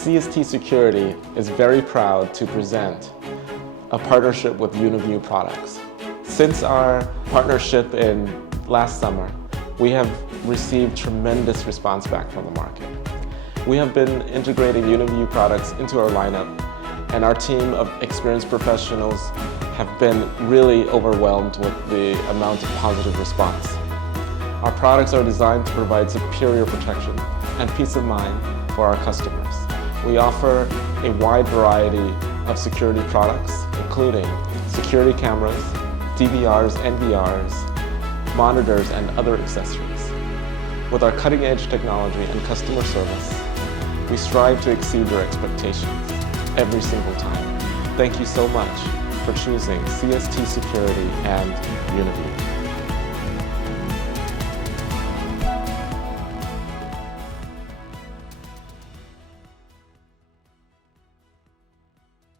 CST Security is very proud to present a partnership with Uniview products. Since our partnership in last summer, we have received tremendous response back from the market. We have been integrating Uniview products into our lineup, and our team of experienced professionals have been really overwhelmed with the amount of positive response. Our products are designed to provide superior protection and peace of mind for our customers. We offer a wide variety of security products, including security cameras, DVRs, NVRs, monitors, and other accessories. With our cutting-edge technology and customer service, we strive to exceed your expectations every single time. Thank you so much for choosing CST Security and Uniview.